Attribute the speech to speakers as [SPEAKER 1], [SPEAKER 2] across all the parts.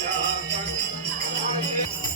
[SPEAKER 1] Yeah.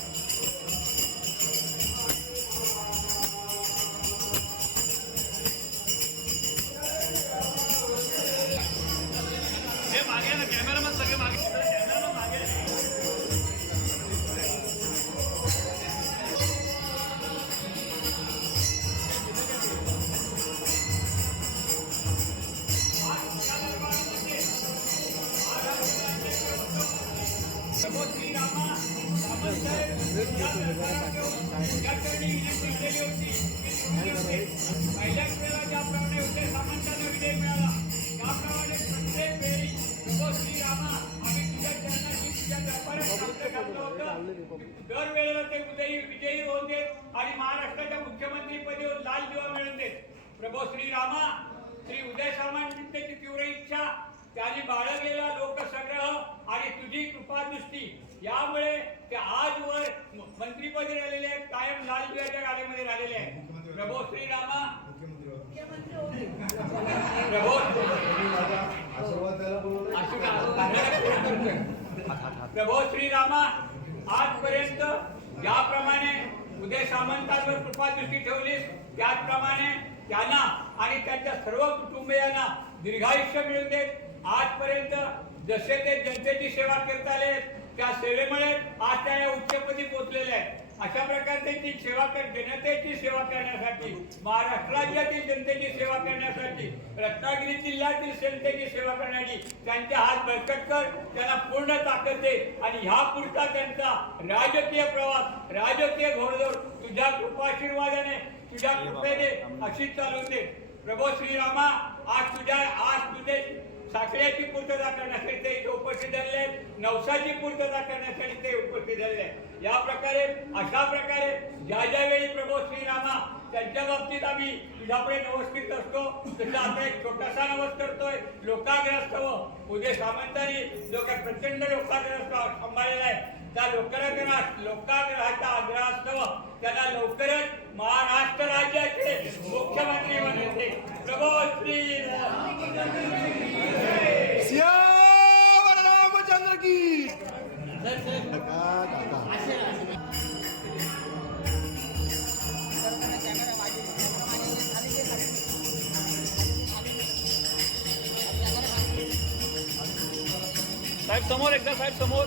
[SPEAKER 1] दरवेळेला ते उदयी विजयी होते आणि महाराष्ट्राच्या मुख्यमंत्री पदीवर लाल दिवा मिळवून देत प्रभू श्रीरामा श्री उदय सामंतांची तीव्र इच्छा त्यांनी बाळगलेला लोकसंग्रह कृपादृष्टी यामुळे ते आजवर मंत्रीपदी राहिलेले आहेत कायम लाल दिव्याच्या गाडीमध्ये राहिलेले आहेत. प्रभू श्रीरामा. प्रभू. प्रभू श्रीरामा आजपर्यंत ज्याप्रमाणे उदय सामंतांवर कृपादृष्टी ठेवलीस त्याचप्रमाणे त्यांना आणि त्यांच्या सर्व कुटुंबियांना दीर्घायुष्य मिळून देत आजपर्यंत जसे ते जनतेची सेवा करत आले त्या सेवेमुळे आज त्या या उच्चपदी पोहोचलेले आहेत. अशा प्रकारे त्यांची सेवा कर जनतेची सेवा करण्यासाठी महाराष्ट्र राज्यातील जनतेची सेवा करण्यासाठी रत्नागिरी जिल्ह्यातील जनतेची सेवा करण्याची त्यांचे हात बळकट कर त्यांना पूर्ण ताकद दे आणि ह्या पुढचा त्यांचा राजकीय प्रवास राजकीय घोडदौड तुझ्या कृपाशीर्वादाने तुझ्या कृपेने अशीच चालवून दे. प्रभू श्रीरामा आज तुझ्या आज तुझे साखळ्याची पूर्तता करण्यासाठी ते इथे उपस्थित झालेले आहेत. नवसाची पूर्तता करण्यासाठी ते उपस्थित झालेले आहेत. या प्रकारे अशा प्रकारे ज्या ज्या वेळी प्रभू श्रीरामा त्यांच्या बाबतीत आम्ही तुझ्यापुढे नमस्कृत असतो तसं आता एक छोटासा नमस करतोय. लोकाग्रस्तव हो. उदय सामंतांनी जो काय प्रचंड लोकाग्रस्त सांभाळलेला आहे. त्या लोकाग्रह लोकाग्रहाचा आग्रहास्तव हो. त्याला लवकरच महाराष्ट्र राज्याचे मुख्यमंत्री बनवते प्रभू श्री साहेब समोर एकदा साहेब समोर.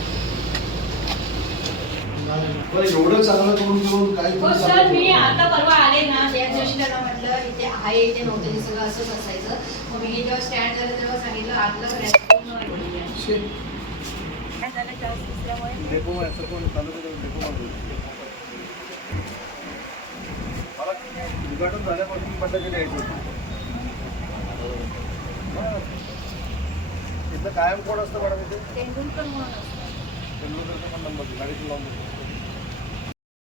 [SPEAKER 2] बरं एवढं चांगलं करून करून काय
[SPEAKER 3] हो
[SPEAKER 2] तुम्ही
[SPEAKER 3] सर मी? आता परवा आले ना दिवशी त्यांना म्हटलं इथे आहे इथे नव्हते हे सगळं असंच असायचं मग मी जेव्हा स्टँड झालं तेव्हा सांगितलं आतलं घरात पूर्ण वाढलेलं आहे.
[SPEAKER 2] शे.
[SPEAKER 3] Stand झालं
[SPEAKER 2] डेपो कोण चालू केलं डेपो मारतो. मला उद्घाटन झाल्यापासून बंडकडे यायचं होतं. हा. इथलं कायम कोण असतं मॅडम इथे
[SPEAKER 3] तेंडुलकर म्हणून असतात.
[SPEAKER 2] तेंडुलकरचा पण नंबर गाडीतून लावून देतो.